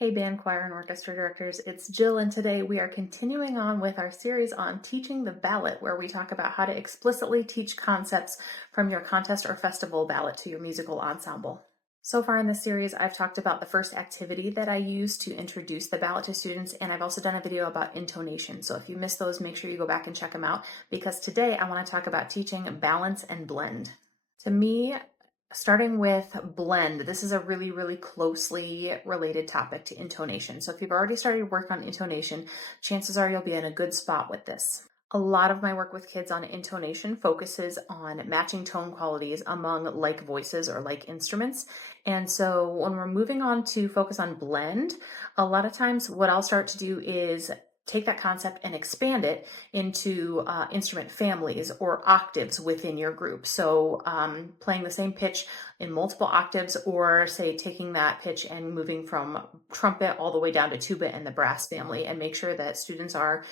Hey band, choir, and orchestra directors, it's Jill, and today we are continuing on with our series on teaching the ballot, where we talk about how to explicitly teach concepts from your contest or festival ballot to your musical ensemble. So far in this series, I've talked about the first activity that I use to introduce the ballot to students, and I've also done a video about intonation. So if you missed those, make sure you go back and check them out, because today I want to talk about teaching balance and blend. To me, starting with blend, this is a really closely related topic to intonation. So if you've already started work on intonation, chances are you'll be in a good spot with this. A lot of my work with kids on intonation focuses on matching tone qualities among like voices or like instruments. And so when we're moving on to focus on blend, a lot of times what I'll start to do is take that concept and expand it into instrument families or octaves within your group. So playing the same pitch in multiple octaves, or say taking that pitch and moving from trumpet all the way down to tuba and the brass family, and make sure that students are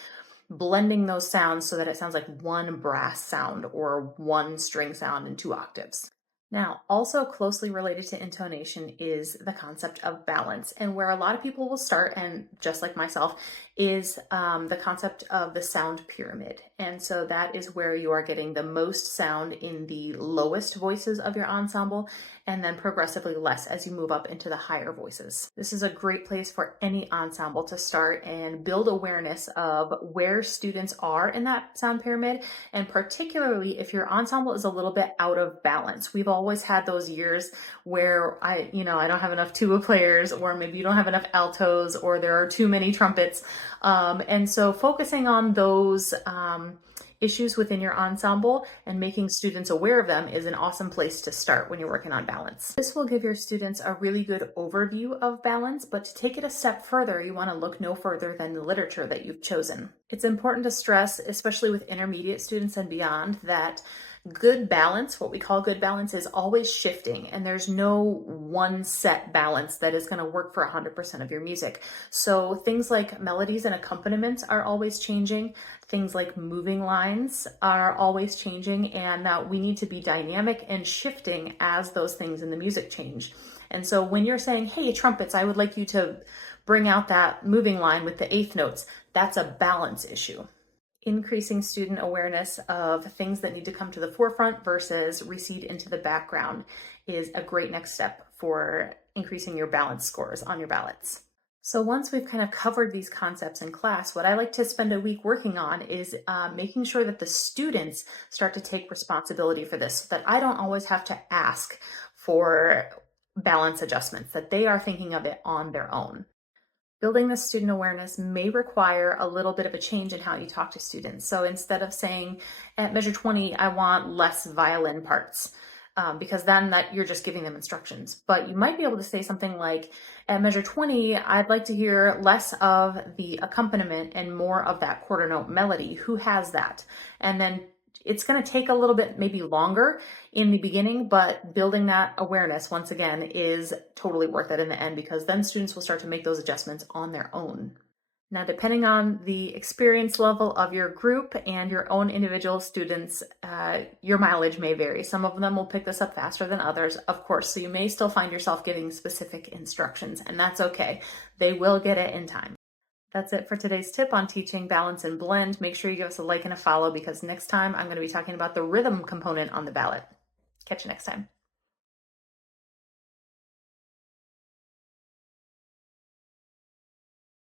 blending those sounds so that it sounds like one brass sound or one string sound in two octaves. Now, also closely related to intonation is the concept of balance, and where a lot of people will start, and just like myself, is the concept of the sound pyramid. And so that is where you are getting the most sound in the lowest voices of your ensemble, and then progressively less as you move up into the higher voices. This is a great place for any ensemble to start and build awareness of where students are in that sound pyramid, and particularly if your ensemble is a little bit out of balance. We've always had those years where I don't have enough tuba players, or maybe you don't have enough altos, or there are too many trumpets. And so focusing on those issues within your ensemble and making students aware of them is an awesome place to start when you're working on balance. This will give your students a really good overview of balance, but to take it a step further, you want to look no further than the literature that you've chosen. It's important to stress, especially with intermediate students and beyond, that good balance, what we call good balance, is always shifting, and there's no one set balance that is going to work for 100% of your music. So things like melodies and accompaniments are always changing. Things like moving lines are always changing, and we need to be dynamic and shifting as those things in the music change. And so when you're saying, hey, trumpets, I would like you to bring out that moving line with the eighth notes, that's a balance issue. Increasing student awareness of things that need to come to the forefront versus recede into the background is a great next step for increasing your balance scores on your ballots. So once we've kind of covered these concepts in class, what I like to spend a week working on is making sure that the students start to take responsibility for this, so that I don't always have to ask for balance adjustments, that they are thinking of it on their own. Building this student awareness may require a little bit of a change in how you talk to students. So instead of saying, at measure 20, I want less violin parts, because then you're just giving them instructions. But you might be able to say something like, at measure 20, I'd like to hear less of the accompaniment and more of that quarter note melody. Who has that? And then it's going to take a little bit, maybe longer in the beginning, but building that awareness, once again, is totally worth it in the end, because then students will start to make those adjustments on their own. Now, depending on the experience level of your group and your own individual students, your mileage may vary. Some of them will pick this up faster than others, of course, so you may still find yourself giving specific instructions, and that's okay. They will get it in time. That's it for today's tip on teaching balance and blend. Make sure you give us a like and a follow, because next time I'm going to be talking about the rhythm component on the ballot. Catch you next time.